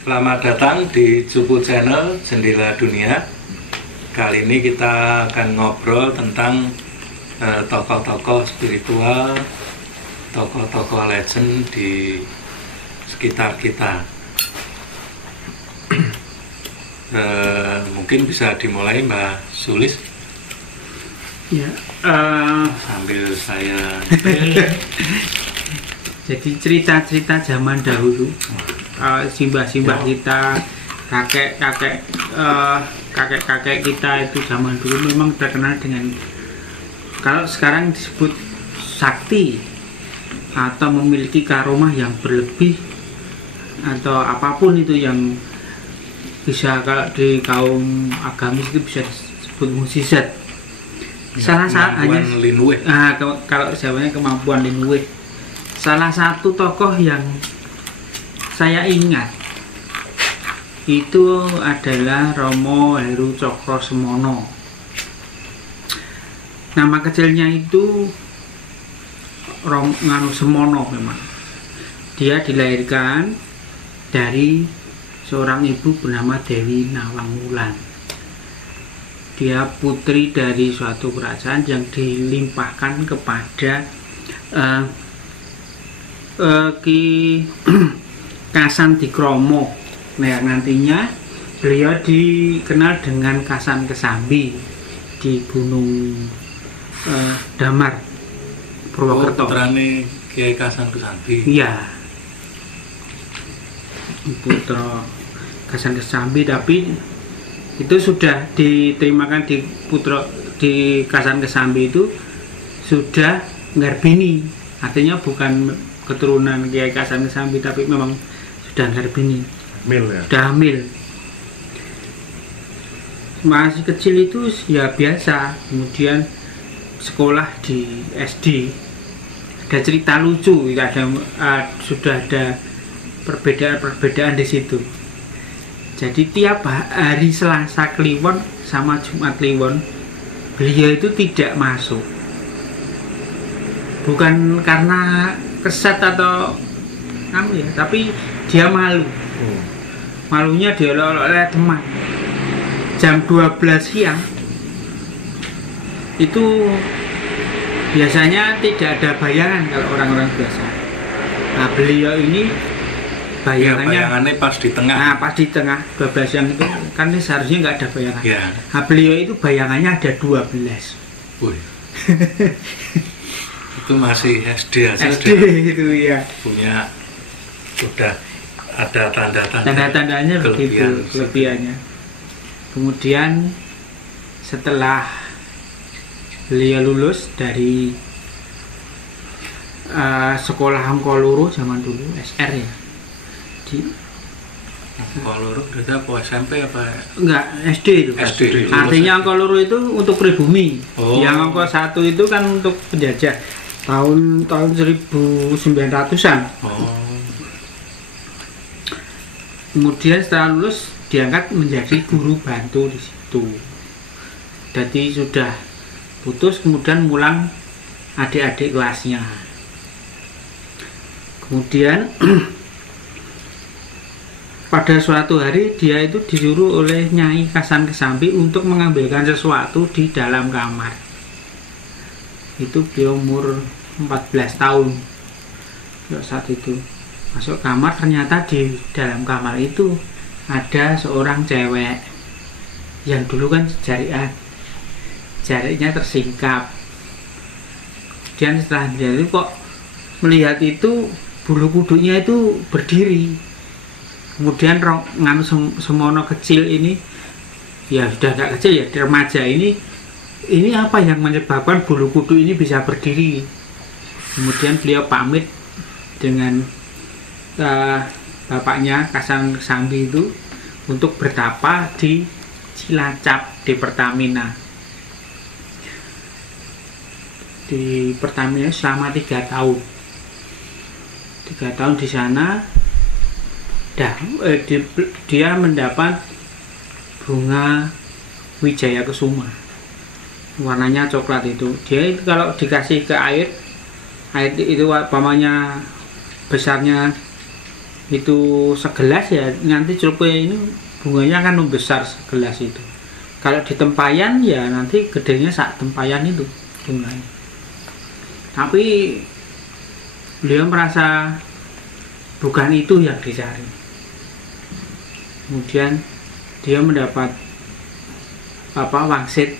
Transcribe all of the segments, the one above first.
Selamat datang di Cupu Channel Jendela Dunia. Kali ini kita akan ngobrol tentang tokoh-tokoh spiritual, tokoh-tokoh legend di sekitar kita. Mungkin bisa dimulai Mbak Sulis. Ya, sambil saya jadi cerita-cerita zaman dahulu, simbah-simbah kita, kakek-kakek kita itu zaman dulu memang terkenal dengan, kalau sekarang disebut sakti atau memiliki karomah yang berlebih atau apapun itu yang bisa, kalau di kaum agamis itu bisa disebut mukjizat. Salah satu hanya kalau jawabannya kemampuan linwe. Salah satu tokoh yang saya ingat itu adalah Romo Heru Cokrosemono. Nama kecilnya itu Romo Semono memang. Dia dilahirkan dari seorang ibu bernama Dewi Nawangwulan. Dia putri dari suatu kerajaan yang dilimpahkan kepada Ki Kasan Dikromo. Nah, nantinya beliau dikenal dengan Kasan Kesambi di Gunung Damar, Purwokerto. Putrane Kiai Kasan Kesambi. Iya, putra Kasan Kesambi, tapi itu sudah diterimakan di Kasan Kesambi itu sudah ngarbini, artinya bukan keturunan Kiai Kasan Kesambi, tapi memang sudah ngarbini, sudah hamil. Masih kecil itu ya biasa, kemudian sekolah di SD. Ada cerita lucu, sudah ada perbedaan di situ. Jadi tiap hari Selasa Kliwon sama Jumat Kliwon beliau itu tidak masuk, bukan karena kesat atau ya, tapi dia malu. Malunya dia oleh teman. Jam 12 siang itu biasanya tidak ada bayangan kalau orang-orang biasa. Nah, beliau ini bayangannya pas di tengah. Nah, pas di tengah 12 siang itu kan seharusnya nggak ada bayangan. Ya. Nah, beliau itu bayangannya ada 12. Wih. Itu masih SD aja itu ya. Punya sudah ada tanda-tandanya begitu kelebihannya. Kemudian setelah beliau lulus dari sekolah Angkoloro zaman dulu, SR ya, di Angkoloro berarti apa, SMP apa? Enggak, SD itu. SD. Artinya Angkoloro itu untuk pribumi. Yang Angko 1 itu kan untuk penjajah tahun 1900-an. Kemudian setelah lulus diangkat menjadi guru bantu di situ. Jadi sudah putus, kemudian mulang adik-adik kelasnya. Kemudian pada suatu hari dia itu disuruh oleh Nyai Kasan Kesambi untuk mengambilkan sesuatu di dalam kamar. Itu dia umur 14 tahun saat itu. Masuk kamar, ternyata di dalam kamar itu ada seorang cewek yang dulu kan jariknya tersingkap. Kemudian setelah dia itu kok melihat itu bulu kuduknya itu berdiri. Kemudian Semono kecil ini ya sudah nggak kecil ya, remaja ini apa yang menyebabkan bulu kudu ini bisa berdiri. Kemudian beliau pamit dengan bapaknya Kasan Kesambi itu untuk bertapa di Cilacap di Pertamina. Di Pertamina selama 3 tahun. 3 tahun di sana, dia mendapat bunga Wijaya Kesuma. Warnanya coklat itu. Dia itu kalau dikasih ke air itu pamannya besarnya itu segelas ya, nanti celupnya ini bunganya akan membesar segelas itu. Kalau di tempayan ya nanti gedenya sak tempayan itu bunganya. Tapi beliau merasa bukan itu yang dicari. Kemudian dia mendapat wangsit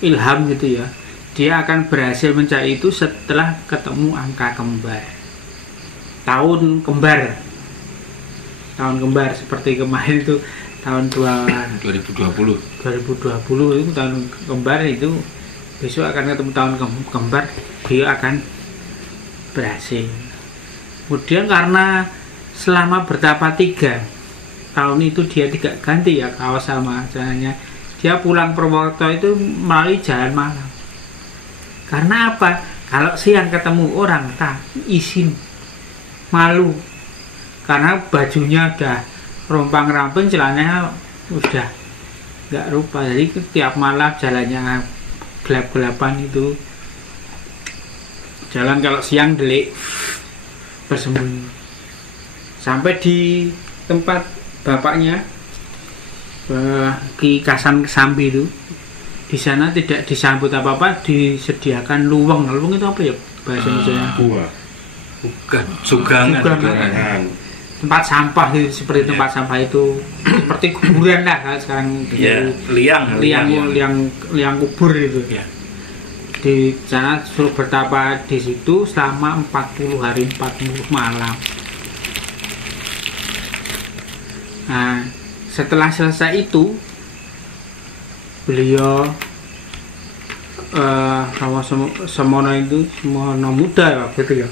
ilham gitu ya. Dia akan berhasil mencari itu setelah ketemu angka kembar. Tahun kembar seperti kemarin itu tahun 2020 itu tahun kembar itu, besok akan ketemu tahun kembar, dia akan berhasil. Kemudian karena selama bertapa 3 tahun itu dia tidak ganti ya kaos sama jalannya, dia pulang Purwokerto itu melalui jalan malam. Karena apa? Kalau siang ketemu orang tak izin, malu karena bajunya udah rompang-ramping, celananya udah nggak rupa. Jadi tiap malam jalannya gelap-gelapan itu, jalan kalau siang delik bersembunyi. Sampai di tempat bapaknya Ki Kasan Kesambi itu, di sana tidak disambut apa-apa, disediakan luweng. Luweng itu apa ya bahasa Indonesia? Bukan, sugangan. Tempat sampah itu, seperti tempat sampah itu, seperti kuburan lah kalau sekarang. Liang kubur itu. Ya. Di sana suruh bertapa di situ selama 40 hari 40 malam. Nah, setelah selesai itu beliau Semono muda waktu itu ya,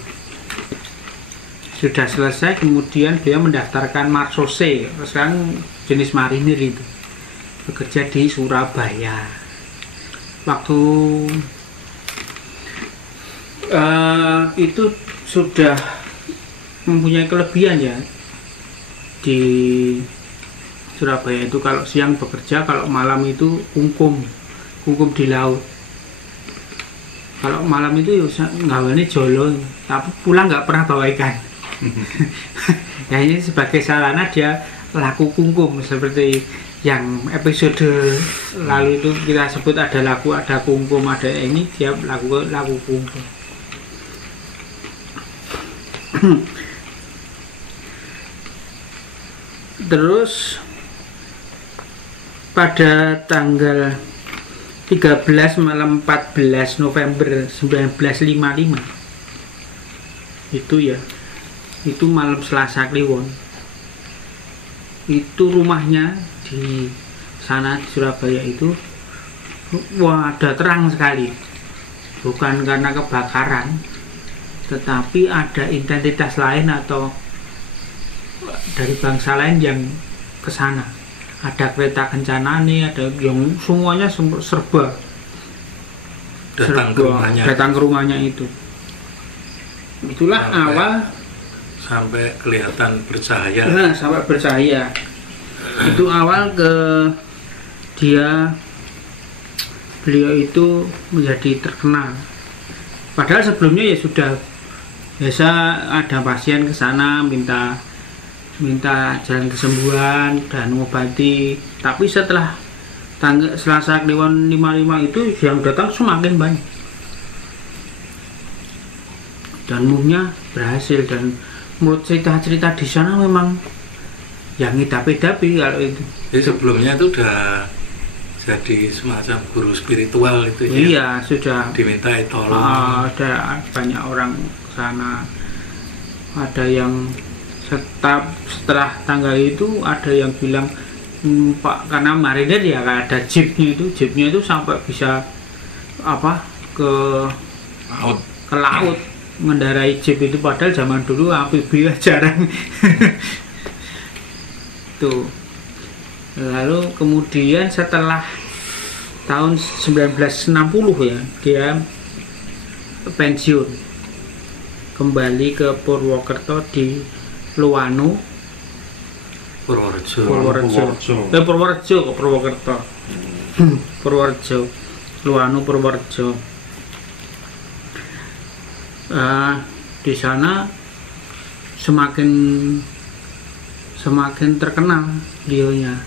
sudah selesai. Kemudian dia mendaftarkan marsose, sekarang jenis marinir itu, bekerja di Surabaya. Waktu itu sudah mempunyai kelebihan ya, di Surabaya itu kalau siang bekerja, kalau malam itu kungkum di laut. Kalau malam itu nggawane jolo, tapi pulang nggak pernah bawa ikan. Ya ini sebagai sarana dia laku kungkum, seperti yang episode lalu itu kita sebut ada laku, ada kungkum, ada ini, dia laku kungkum. Terus pada tanggal 13 malam 14 November 1955 itu ya, itu malam Selasa Kliwon, itu rumahnya di sana di Surabaya itu, wah ada terang sekali, bukan karena kebakaran, tetapi ada identitas lain atau dari bangsa lain yang ke sana. Ada kereta kencana nih, ada yang semuanya serba datang ke rumahnya itu. Itulah awal sampai kelihatan bercahaya. Nah, sampai bercahaya. Itu awal beliau itu menjadi terkenal. Padahal sebelumnya ya sudah biasa, ada pasien ke sana minta jalan kesembuhan dan mengobati. Tapi setelah tanggal Selasa Kliwon 55 itu yang datang semakin banyak, dan umumnya berhasil. Dan menurut cerita-cerita di sana memang yang hidapi kalau itu. Jadi sebelumnya itu udah jadi semacam guru spiritual itu ya. Iya, sudah dimintai tolong. Ada banyak orang sana. Ada yang setelah tanggal itu ada yang bilang Pak, karena marinir ya ada jeepnya itu sampai bisa apa ke laut mengendarai jeep itu, padahal zaman dulu amfibi jarang. Tuh. Lalu kemudian setelah tahun 1960 ya dia pensiun, kembali ke Purwokerto di Luwano. Purworejo kok Purwokerto. Purworejo, Luwano Purworejo. Di sana semakin terkenal beliaunya,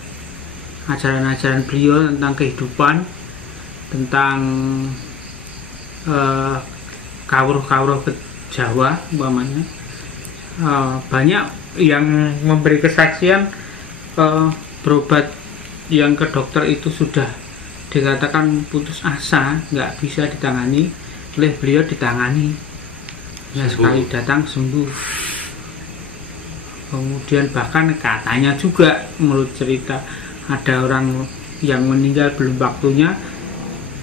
ajaran-ajaran beliau tentang kehidupan, tentang kawruh-kawruh Jawa umpamanya. Banyak yang memberi kesaksian berobat yang ke dokter itu sudah dikatakan putus asa, nggak bisa ditangani, oleh beliau ditangani ya, sekali datang sembuh. Kemudian bahkan katanya juga menurut cerita ada orang yang meninggal belum waktunya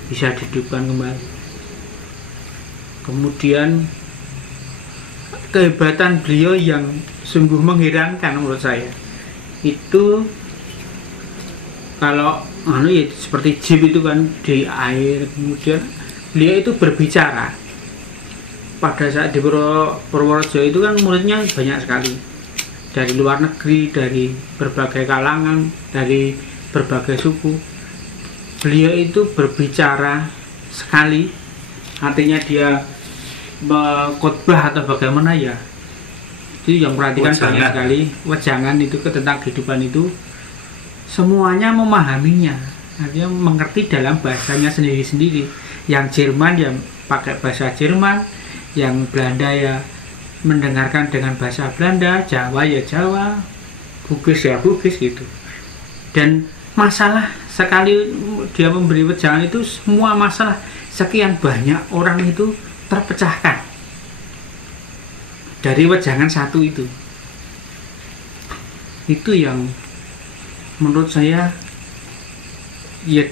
bisa dihidupkan kembali. Kemudian kehebatan beliau yang sungguh mengherankan menurut saya itu, kalau ya seperti jeep itu kan di air, kemudian beliau itu berbicara. Pada saat di Purworejo itu kan muridnya banyak sekali, dari luar negeri, dari berbagai kalangan, dari berbagai suku. Beliau itu berbicara sekali, artinya dia khotbah atau bagaimana ya, itu yang perhatikan banyak sekali. Wejangan itu tentang kehidupan itu semuanya memahaminya, artinya mengerti dalam bahasanya sendiri-sendiri. Yang Jerman ya pakai bahasa Jerman, yang Belanda ya mendengarkan dengan bahasa Belanda, Jawa ya Jawa, Bugis ya Bugis gitu. Dan masalah sekali dia memberi wejangan itu, semua masalah sekian banyak orang itu terpecahkan dari wejangan satu itu. Itu yang menurut saya ya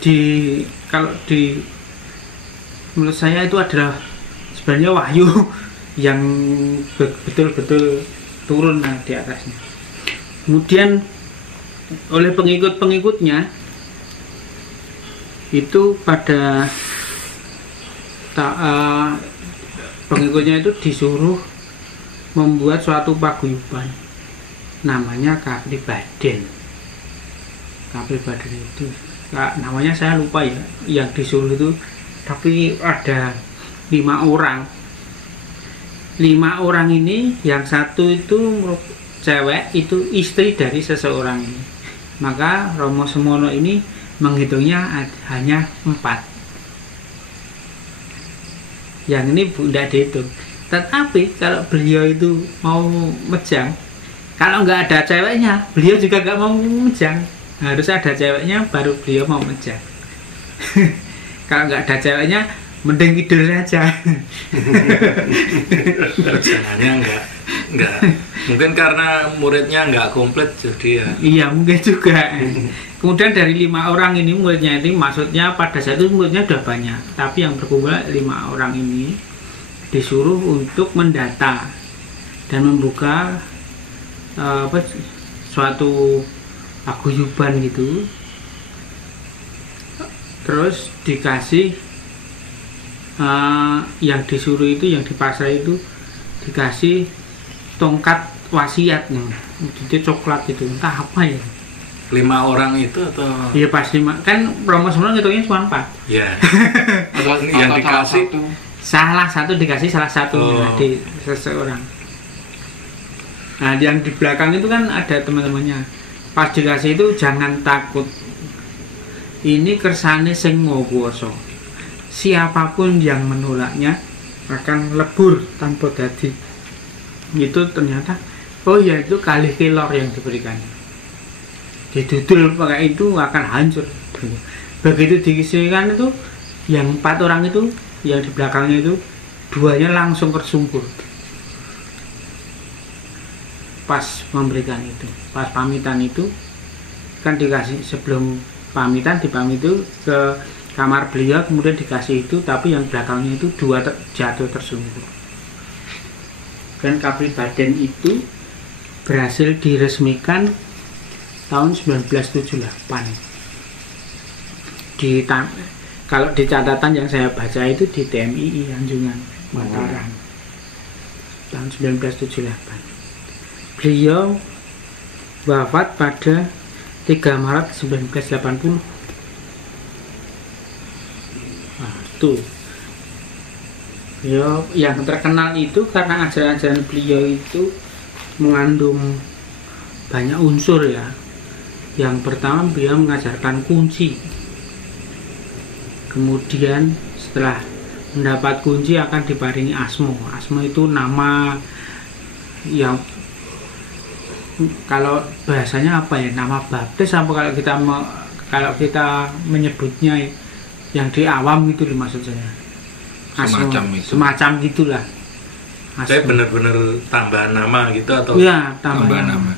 menurut saya itu adalah sebenarnya wahyu yang betul-betul turun di atasnya. Kemudian oleh pengikut-pengikutnya itu pengikutnya itu disuruh membuat suatu paguyuban namanya Kapribaden. Kapribaden itu namanya saya lupa ya yang disuruh itu, tapi ada 5 orang. 5 orang ini, yang satu itu cewek, itu istri dari seseorang ini. Maka Romo Semono ini menghitungnya hanya 4. Yang ini tidak dihitung. Tetapi kalau beliau itu mau mejang, kalau nggak ada ceweknya, beliau juga nggak mau mejang. Harus ada ceweknya baru beliau mau mejang. Kalau nggak ada ceweknya, mending tidur saja. Perjalanannya enggak mungkin karena muridnya enggak komplit, jadi ya iya mungkin juga. Kemudian dari 5 orang ini muridnya ini, maksudnya pada saat itu muridnya sudah banyak, tapi yang berkumpul 5 orang ini disuruh untuk mendata dan membuka suatu paguyuban gitu. Terus dikasih yang disuruh itu, yang dipasang itu dikasih tongkat wasiat nih, itu coklat itu, entah apa ya. 5 orang itu atau? Iya pas 5, kan Romo Semono ngitungnya cuma 4. Ya. Yang dikasih salah satu dikasih salah satu di seseorang. Nah yang di belakang itu kan ada teman-temannya. Pas dikasih itu, jangan takut, ini kersane sing nguwasa. Siapapun yang menolaknya akan lebur tanpa dadi. Itu ternyata oh ya, itu kali kelor yang diberikan. Didudul pakai itu akan hancur. Begitu dikisihkan itu, yang 4 orang itu, yang di belakangnya itu, 2-nya langsung tersungkur. Pas memberikan itu, pas pamitan itu, kan dikasih sebelum pamitan, dipamit itu ke kamar beliau, kemudian dikasih itu, tapi yang belakangnya itu dua jatuh tersungkur. Dan Kabupaten itu berhasil diresmikan tahun 1978. Kalau di catatan yang saya baca itu di TMII Anjungan Mataram tahun 1978. Beliau wafat pada 3 Maret 1980. Nah, itu beliau yang terkenal itu karena ajaran-ajaran beliau itu mengandung banyak unsur ya. Yang pertama beliau mengajarkan kunci. Kemudian setelah mendapat kunci akan diparingi asmo. Asmo itu nama yang kalau bahasanya apa ya, nama baptis apa kalau kita menyebutnya yang di awam gitu loh maksud saya. Asmo, semacam gitulah. Saya benar-benar tambahan nama gitu atau? Iya, tambahan nama.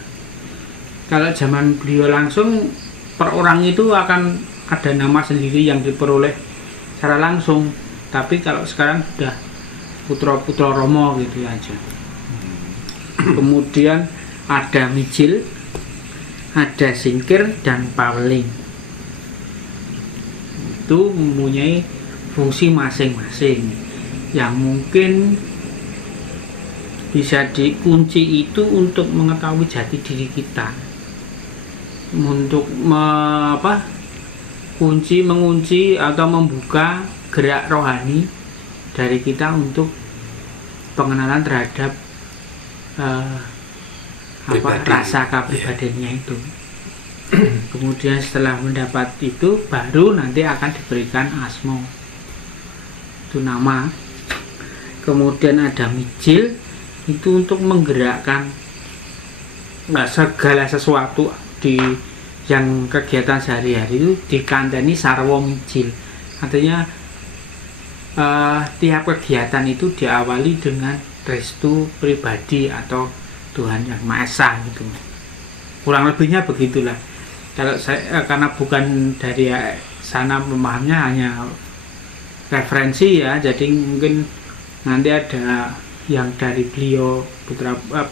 Kalau zaman beliau langsung per orang itu akan ada nama sendiri yang diperoleh secara langsung. Tapi kalau sekarang sudah putra-putra Romo gitu aja. Kemudian ada mijil, ada singkir, dan paweling. Itu mempunyai fungsi masing-masing yang mungkin bisa dikunci itu untuk mengetahui jati diri kita, untuk mengunci atau membuka gerak rohani dari kita untuk pengenalan terhadap rasa kepribadiannya itu. Kemudian setelah mendapat itu baru nanti akan diberikan asmo, itu nama. Kemudian ada mijil, itu untuk menggerakkan segala sesuatu di yang kegiatan sehari-hari itu dikandani sarwa mijil. Artinya tiap kegiatan itu diawali dengan restu pribadi atau Tuhan yang Maha Esa gitu. Kurang lebihnya begitulah. Kalau saya karena bukan dari sana memahaminya, hanya referensi ya, jadi mungkin nanti ada yang dari beliau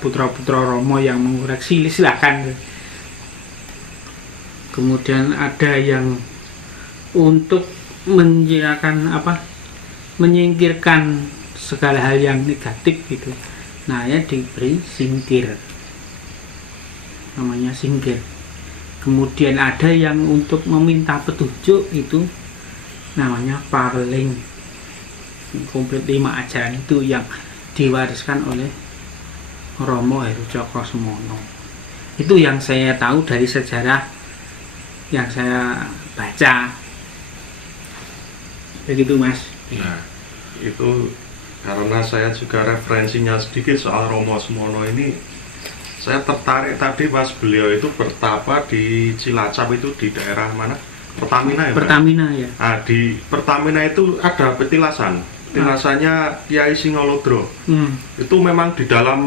putra-putra Romo yang mengoreksi, silakan. Kemudian ada yang untuk menyingkirkan segala hal yang negatif gitu. Nah, ya diberi singkir, namanya singkir. Kemudian ada yang untuk meminta petunjuk, itu namanya paweling. Komplit 5 ajaran itu yang diwariskan oleh Romo Heru Cokrosemono. Itu yang saya tahu dari sejarah yang saya baca. Begitu Mas. Nah, itu karena saya juga referensinya sedikit soal Romo Semono ini, saya tertarik tadi pas beliau itu bertapa di Cilacap, itu di daerah mana? Pertamina ya? Pertamina ya. Nah, di Pertamina itu ada petilasan. Petilasannya Kiai Singolodro. Itu memang di dalam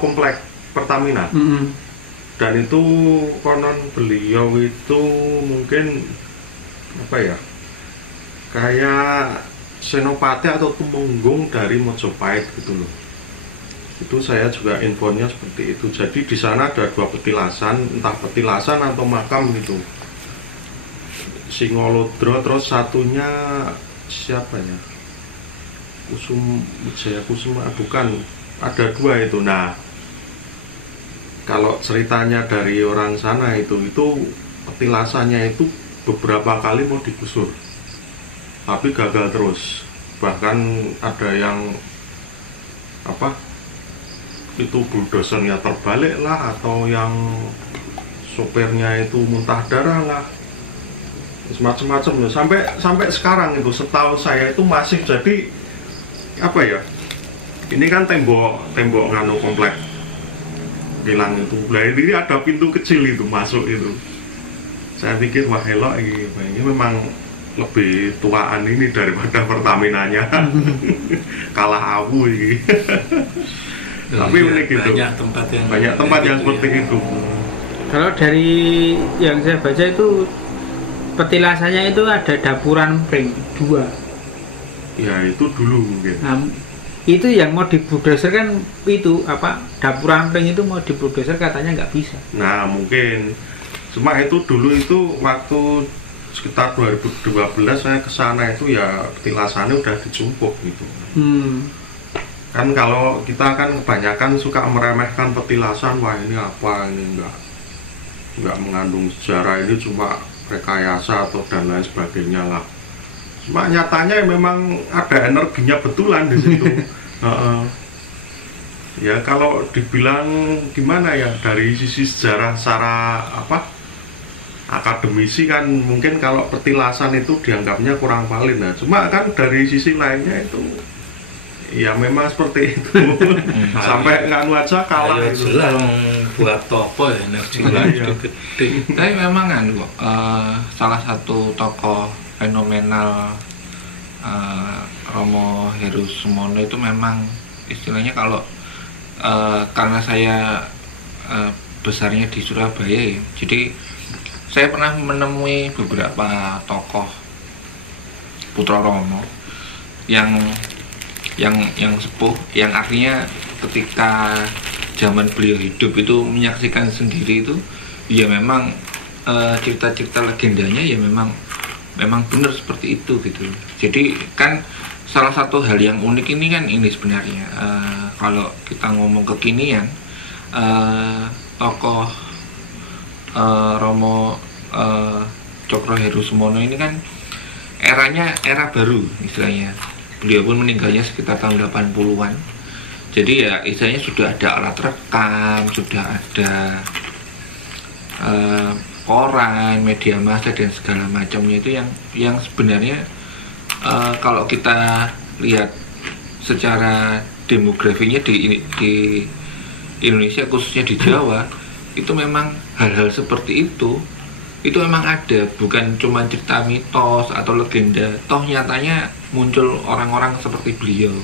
komplek Pertamina. Dan itu konon beliau itu mungkin kayak senopati atau tumenggung dari Mojopahit gitu loh. Itu saya juga infonya seperti itu. Jadi di sana ada 2 petilasan, entah petilasan atau makam gitu. Singolodro, terus satunya siapa ya? Wijaya Kusuma, bukan, ada 2 itu. Nah, kalau ceritanya dari orang sana itu petilasannya itu beberapa kali mau digusur, tapi gagal terus. Bahkan ada yang itu buldosernya terbalik lah, atau yang sopirnya itu muntah darah lah, semacam-macam ya. Sampai sekarang itu setahu saya itu masih jadi ini kan tembok nganu komplek hilang itu. Nah, ini ada pintu kecil itu masuk itu. Saya pikir wah elok ini memang lebih tuaan ini daripada Pertaminanya. Kalah awu ini. Tapi unik gitu. Banyak tempat yang seperti itu. Kalau dari yang saya baca itu petilasannya itu ada dapuran pring 2. Ya itu dulu mungkin. Nah, itu yang mau dibulldozer kan itu apa dapuran pring itu mau dibulldozer katanya nggak bisa. Nah mungkin cuma itu dulu itu waktu sekitar 2012 saya ke sana itu ya petilasannya udah dicumpuk gitu. Kan kalau kita kan kebanyakan suka meremehkan petilasan, wah ini apa, ini enggak mengandung sejarah, ini cuma rekayasa atau dan lain sebagainya lah. Cuma nyatanya memang ada energinya betulan di situ. Ya kalau dibilang gimana ya dari sisi sejarah secara apa akademisi kan mungkin kalau petilasan itu dianggapnya kurang valid. Nah cuma kan dari sisi lainnya itu ya memang seperti itu. Sampai nganu aja kalah itu. Jelas buat tokoh ya energinya gede. Tapi memang kan salah satu tokoh fenomenal Romo Herusumono itu memang istilahnya kalau karena saya besarnya di Surabaya ya, jadi saya pernah menemui beberapa tokoh Putra Romo yang sepuh, yang artinya ketika zaman beliau hidup itu menyaksikan sendiri itu ya memang cerita-cerita legendanya ya memang benar seperti itu gitu. Jadi kan salah satu hal yang unik ini kan ini sebenarnya kalau kita ngomong kekinian tokoh Romo Cokro Herusumono ini kan eranya era baru istilahnya. Beliau pun meninggalnya sekitar tahun 80-an. Jadi ya istilahnya sudah ada alat rekam, sudah ada koran, media massa dan segala macamnya itu yang sebenarnya kalau kita lihat secara demografinya di Indonesia khususnya di Jawa itu memang hal-hal seperti itu memang ada, bukan cuma cerita mitos atau legenda, toh nyatanya muncul orang-orang seperti beliau.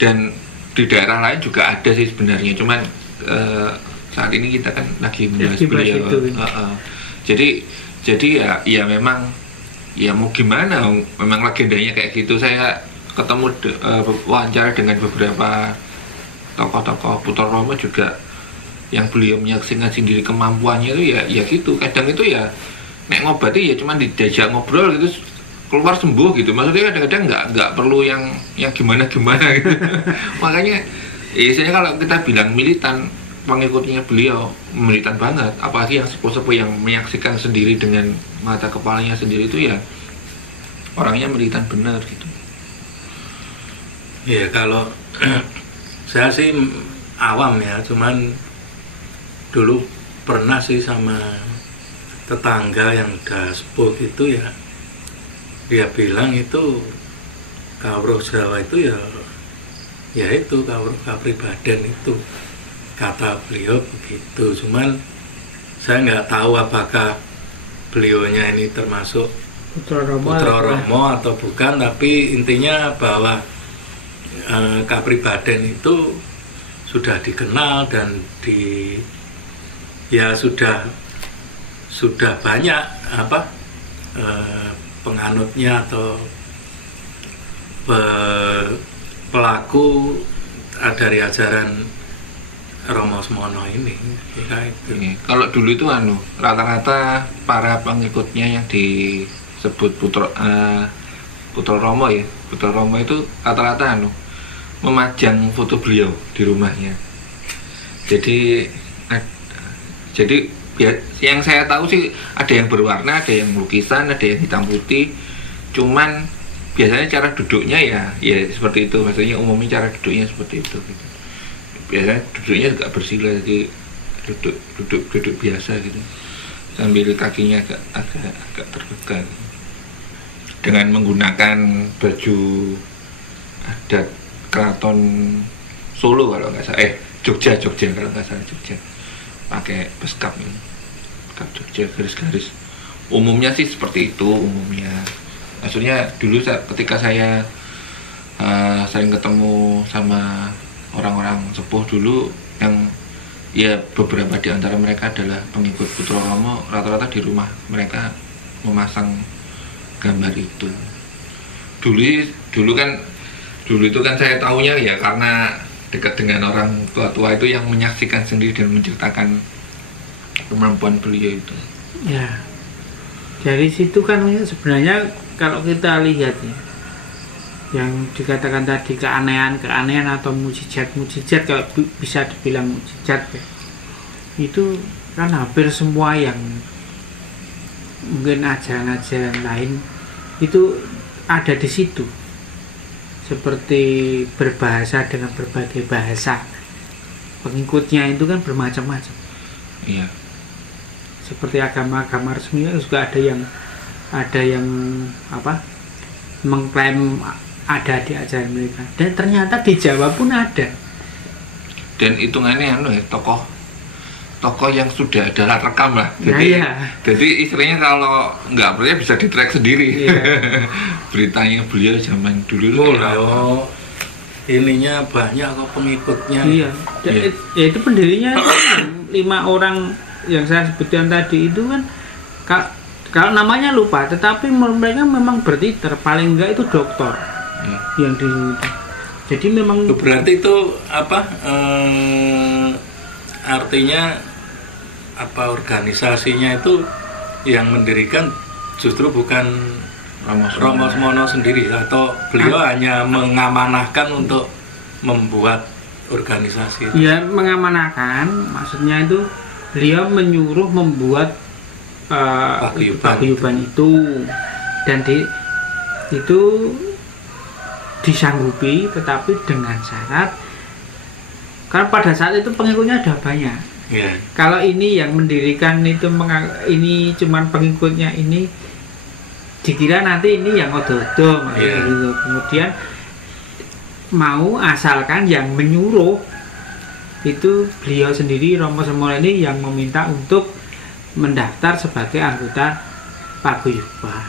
Dan di daerah lain juga ada sih sebenarnya, cuman saat ini kita kan lagi membahas beliau. Jadi ya memang ya mau gimana, memang legendanya kayak gitu. Saya ketemu wawancara dengan beberapa tokoh-tokoh Putra Romo juga yang beliau menyaksikan sendiri kemampuannya itu ya gitu. Kadang itu ya nek ngobati ya cuman diajak ngobrol gitu keluar sembuh gitu. Maksudnya kadang-kadang nggak perlu yang gimana gitu. Makanya biasanya kalau kita bilang militan, pengikutnya beliau militan banget, apalagi yang sepuh-sepuh yang menyaksikan sendiri dengan mata kepalanya sendiri itu ya orangnya militan benar gitu. Ya kalau saya sih awam ya, cuman dulu pernah sih sama tetangga yang udah sepuh itu ya, dia bilang itu Kawruh Jawa itu ya itu Kawruh Kapribaden itu, kata beliau begitu. Cuman saya nggak tahu apakah beliaunya ini termasuk Putra Romo atau bukan, tapi intinya bahwa Kapribaden itu sudah dikenal dan ya sudah banyak penganutnya atau pelaku dari ajaran Romo Sumono ini. Kalau dulu itu rata-rata para pengikutnya yang disebut Putra Romo ya, Putra Romo itu rata-rata memajang foto beliau di rumahnya. Jadi yang saya tahu sih ada yang berwarna, ada yang lukisan, ada yang hitam putih. Cuman biasanya cara duduknya ya seperti itu. Maksudnya umumnya cara duduknya seperti itu gitu. Biasanya duduknya juga bersila, jadi duduk biasa gitu, sambil kakinya agak terbuka dengan menggunakan baju adat Keraton Solo kalau nggak salah, Jogja kalau nggak salah, Jogja, pakai beskap ini, beskap Jogja garis-garis. Umumnya sih seperti itu umumnya. Maksudnya dulu ketika saya sering ketemu sama orang-orang sepuh dulu yang ya beberapa di antara mereka adalah pengikut Putra Romo, rata-rata di rumah mereka memasang gambar itu. Dulu itu kan saya tahunya ya karena dekat dengan orang tua itu yang menyaksikan sendiri dan menceritakan kemampuan beliau itu. Ya, dari situ kan sebenarnya kalau kita lihat ya, yang dikatakan tadi keanehan atau mujizat kalau bisa dibilang mujizat ya, itu kan hampir semua yang mungkin ajaran-ajaran lain itu ada di situ, seperti berbahasa dengan berbagai bahasa, pengikutnya itu kan bermacam-macam. Iya. Seperti agama-agama resmi juga ada yang mengklaim ada di ajaran mereka, dan ternyata di Jawa pun ada. Dan hitungannya tokoh yang sudah ada latar rekam lah. Jadi istilahnya kalau nggak percaya bisa di-track sendiri. Beritanya beliau zaman dulu. Ininya banyak kok pengikutnya. Iya. Ya, itu pendirinya 5 orang yang saya sebutkan tadi itu kan kalau namanya lupa, tetapi mereka memang bertiter, paling enggak itu doktor yang di. Jadi memang berarti itu artinya organisasinya itu yang mendirikan justru bukan Romo Smono sendiri, atau beliau hanya mengamanahkan untuk membuat organisasi itu? Ya, mengamanahkan, maksudnya itu beliau menyuruh membuat paguyuban itu, dan itu disanggupi, tetapi dengan syarat karena pada saat itu pengikutnya ada banyak. Yeah. Kalau ini yang mendirikan itu ini cuman pengikutnya ini, dikira nanti ini yang odo-odo gitu. Kemudian mau asalkan yang menyuruh itu beliau sendiri, Romo Smono ini yang meminta untuk mendaftar sebagai anggota paguyuban.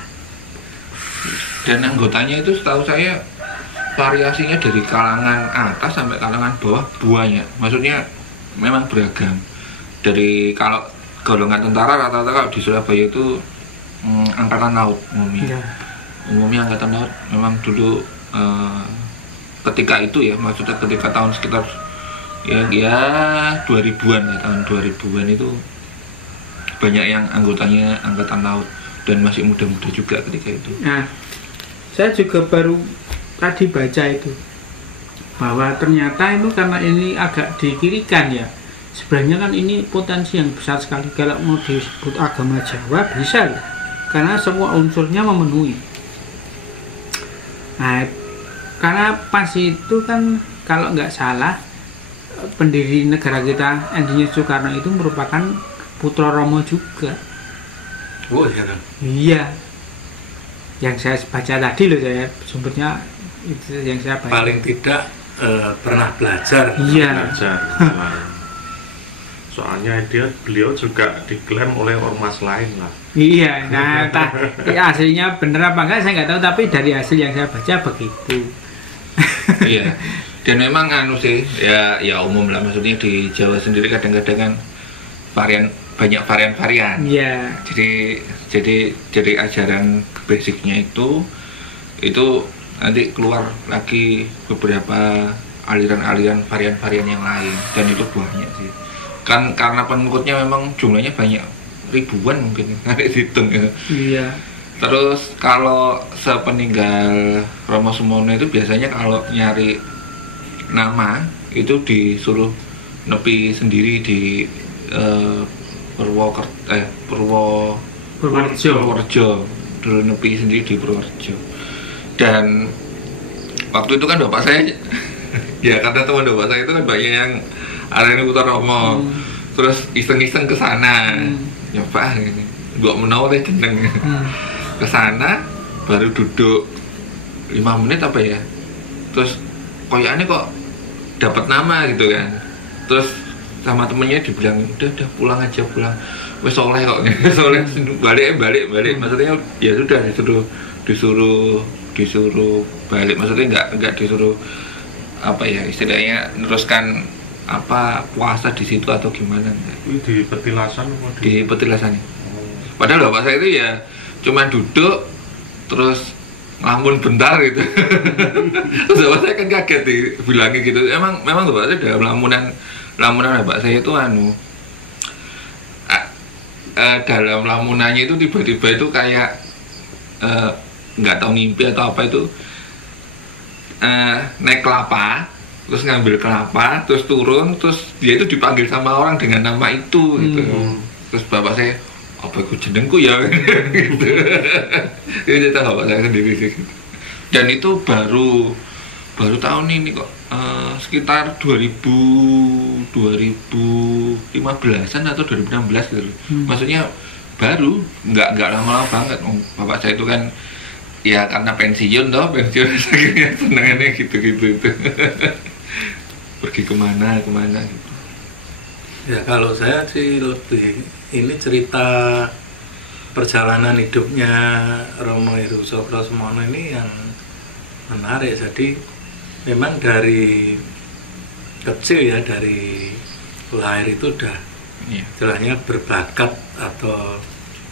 Dan anggotanya itu setahu saya variasinya dari kalangan atas sampai kalangan bawah banyak. Maksudnya memang beragam. Dari kalau golongan tentara rata-rata kalau di Surabaya itu angkatan laut umumnya. Umumnya angkatan laut memang dulu ketika itu ya, maksudnya ketika tahun sekitar ya 2000-an ya, tahun 2000-an itu banyak yang anggotanya angkatan laut dan masih muda-muda juga ketika itu. Nah, saya juga baru tadi baca itu bahwa ternyata itu karena ini agak dikirikan ya, sebenarnya kan ini potensi yang besar sekali kalau mau disebut agama Jawa bisa ya, karena semua unsurnya memenuhi. Nah, karena pas itu kan kalau nggak salah pendiri negara kita Insinyur Soekarno itu merupakan putra Romo juga. Oh iya kan? Iya. Yang saya baca tadi loh, saya sumbernya itu yang saya baca. Paling tidak pernah belajar. Iya. Soalnya beliau juga diklaim oleh ormas lain lah. Iya. Nah, aslinya bener apa enggak saya nggak tahu, tapi dari hasil yang saya baca begitu. Iya. Dan memang sih ya umum lah, maksudnya di Jawa sendiri kadang-kadang kan banyak varian-varian. Iya. Jadi ajaran basicnya itu nanti keluar lagi beberapa aliran-aliran varian-varian yang lain, dan itu banyak sih. Kan karena pengikutnya memang jumlahnya banyak, ribuan mungkin ada dihitung ya. Iya. Terus kalau sepeninggal Romo Smono itu biasanya kalau nyari nama itu disuruh nepi sendiri di Purworejo, dulu nepi sendiri di Purworejo. Dan waktu itu kan bapak saya ya, karena teman bapak saya itu kan banyak yang Areni Putra Romo, terus iseng-iseng ke sana nyoba ini gak menau deh jeneng ke sana, baru duduk 5 menit apa ya, terus koyaannya kok dapat nama gitu kan. Terus sama temennya dibilang udah pulang aja, pulang wes soleh kok soleh, balik maksudnya ya sudah disuruh balik, maksudnya nggak disuruh apa ya istilahnya neruskan puasa di situ atau gimana enggak? Di petilasan apa Di petilasan. Padahal bapak saya itu ya cuma duduk terus ngelamun bentar gitu. Terus bapak saya kan kaget bilangnya gitu. Memang bapak saya dalam lamunan bapak saya itu dalam lamunannya itu tiba-tiba itu kayak nggak tahu mimpi atau apa itu, naik kelapa terus ngambil kelapa terus turun terus dia itu dipanggil sama orang dengan nama itu gitu. Terus bapak saya, apa itu jenengku ya gitu. Itu cerita bapak saya sendiri gitu. Dan itu baru tahun ini kok, sekitar 2015-an atau 2016 gitu. Maksudnya baru, nggak lama-lama banget. Bapak saya itu kan ya karena pensiun akhirnya senengannya gitu-gitu itu. Pergi kemana gitu. Ya kalau saya sih lebih ini cerita perjalanan hidupnya Romo Heru Sokrosemono ini yang menarik. Jadi memang dari kecil ya, dari lahir itu udah istilahnya berbakat atau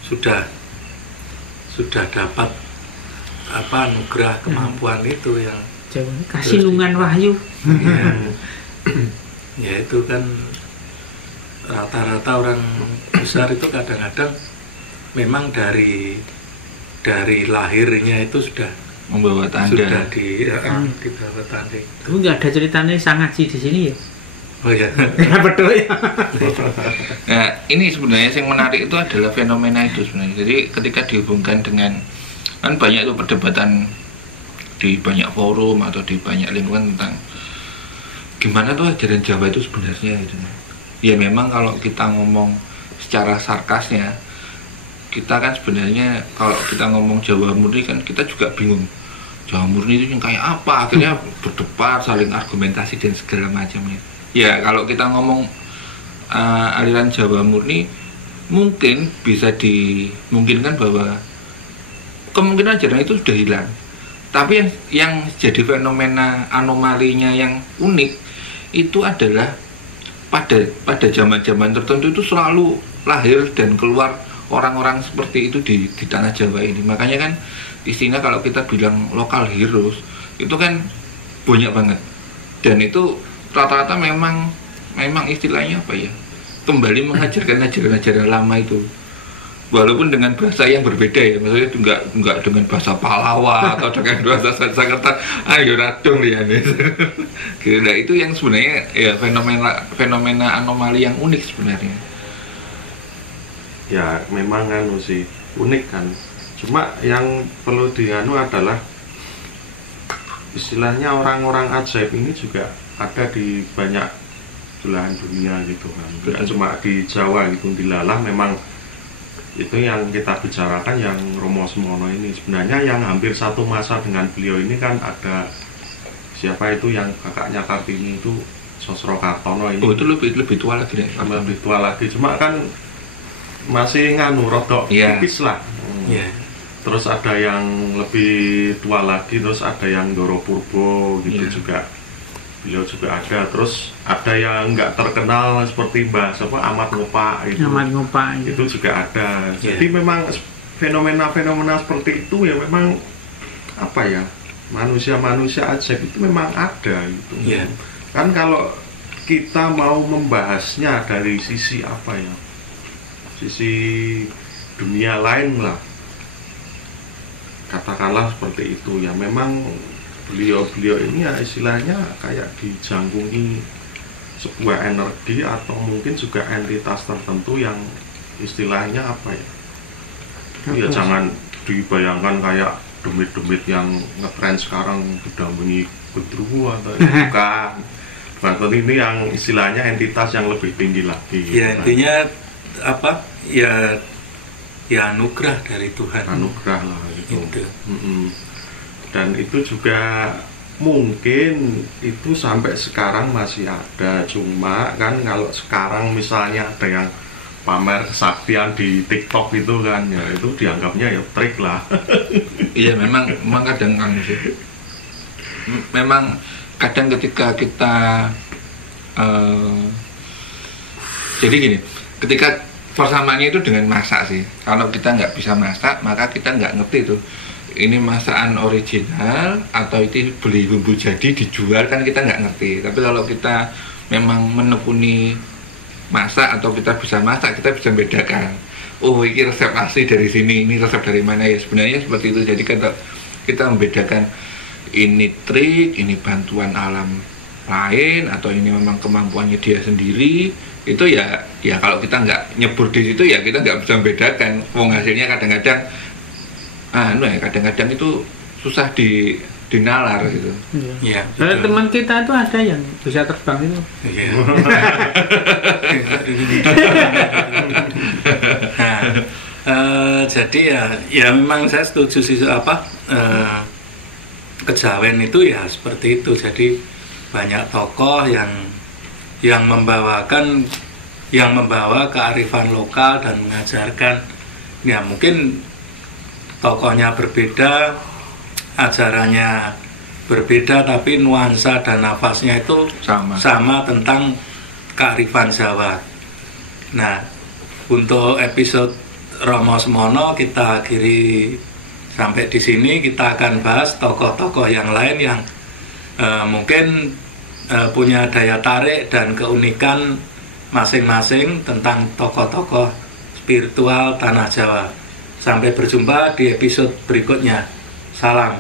sudah dapat anugerah kemampuan itu yang kasih lungan wahyu. Ya itu kan rata-rata orang besar itu kadang-kadang memang dari lahirnya itu sudah membawa tanda. Sudah dibawa tanda. Tapi nggak ada ceritanya sangat sih di sini ya. Oh ya. Ya betul ya. Nah, ini sebenarnya yang menarik itu adalah fenomena itu sebenarnya. Jadi ketika dihubungkan dengan, kan banyak itu perdebatan di banyak forum atau di banyak lingkungan tentang gimana tuh ajaran Jawa itu sebenarnya gitu. Ya memang kalau kita ngomong secara sarkasnya, kita kan sebenarnya kalau kita ngomong Jawa murni kan kita juga bingung. Jawa murni itu yang kayak apa? Akhirnya berdebat, saling argumentasi dan segala macamnya. Ya kalau kita ngomong aliran Jawa murni, mungkin bisa dimungkinkan bahwa kemungkinan ajaran itu sudah hilang. Tapi yang jadi fenomena anomalinya yang unik itu adalah pada zaman-zaman tertentu itu selalu lahir dan keluar orang-orang seperti itu di tanah Jawa ini. Makanya kan istilah kalau kita bilang lokal heroes itu kan banyak banget. Dan itu rata-rata memang istilahnya apa ya? Kembali mengajarkan ajaran-ajaran lama itu. Walaupun dengan bahasa yang berbeda ya, maksudnya enggak dengan bahasa Palawa atau dengan bahasa Sanskerta, ayo radong liane. Gitu. Nah, itu yang sebenarnya ya fenomena anomali yang unik sebenarnya. Ya memang sih unik kan. Cuma yang perlu dianu adalah istilahnya orang-orang ajaib ini juga ada di banyak belahan dunia gitu kan. Tidak cuma di Jawa gitu, di Lalah memang itu yang kita bicarakan yang Romo Semono ini. Sebenarnya yang hampir satu masa dengan beliau ini kan ada siapa itu yang kakaknya Kartini itu, Sosro Kartono ini. Oh itu lebih tua lagi deh. Lebih tua lagi, cuma kan masih rodok tipis lah. Terus ada yang lebih tua lagi, terus ada yang Doro Purbo gitu juga. Beliau juga ada, terus ada yang nggak terkenal seperti Mbah Ahmad Ngopak itu. Itu juga ada. Jadi memang fenomena-fenomena seperti itu ya memang apa ya, manusia-manusia ajaib itu memang ada gitu. Kan kalau kita mau membahasnya dari sisi apa ya, sisi dunia lain lah, katakanlah seperti itu ya, memang beliau ini ya istilahnya kayak dijangkungi sebuah energi atau mungkin juga entitas tertentu yang istilahnya apa ya, ya jangan dibayangkan kayak demit-demit yang ngetren sekarang didampingi Gudruwo atau bukan. Bahkan ini yang istilahnya entitas yang lebih tinggi lagi. Ya intinya apa ya anugerah dari Tuhan. Anugerah lah gitu. Dan itu juga mungkin itu sampai sekarang masih ada. Cuma kan kalau sekarang misalnya ada yang pamer kesaktian di TikTok itu kan ya itu dianggapnya ya trik lah. Iya memang kadang kan sih. Memang kadang ketika kita Jadi gini, ketika persamaannya itu dengan masak sih. Kalau kita nggak bisa masak, maka kita nggak ngerti tuh ini masakan original atau itu beli bumbu jadi dijual, kan kita nggak ngerti. Tapi kalau kita memang menekuni masak atau kita bisa masak, kita bisa membedakan. Oh, ini resep asli dari sini, ini resep dari mana ya, sebenarnya seperti itu. Jadi kita membedakan ini trik, ini bantuan alam lain, atau ini memang kemampuannya dia sendiri. Itu ya kalau kita nggak nyebur di situ ya kita nggak bisa membedakan. Wong hasilnya kadang-kadang kadang-kadang itu susah dinalar gitu. Iya. Kalau teman kita itu ada yang bisa terbang itu. Iya. Jadi ya memang saya setuju sih kejawen itu ya seperti itu. Jadi banyak tokoh yang membawa kearifan lokal dan mengajarkan. Ya mungkin tokohnya berbeda, ajarannya berbeda, tapi nuansa dan nafasnya itu sama tentang kearifan Jawa. Nah, untuk episode Romo Semono kita akhiri sampai di sini. Kita akan bahas tokoh-tokoh yang lain yang mungkin punya daya tarik dan keunikan masing-masing tentang tokoh-tokoh spiritual Tanah Jawa. Sampai berjumpa di episode berikutnya. Salam.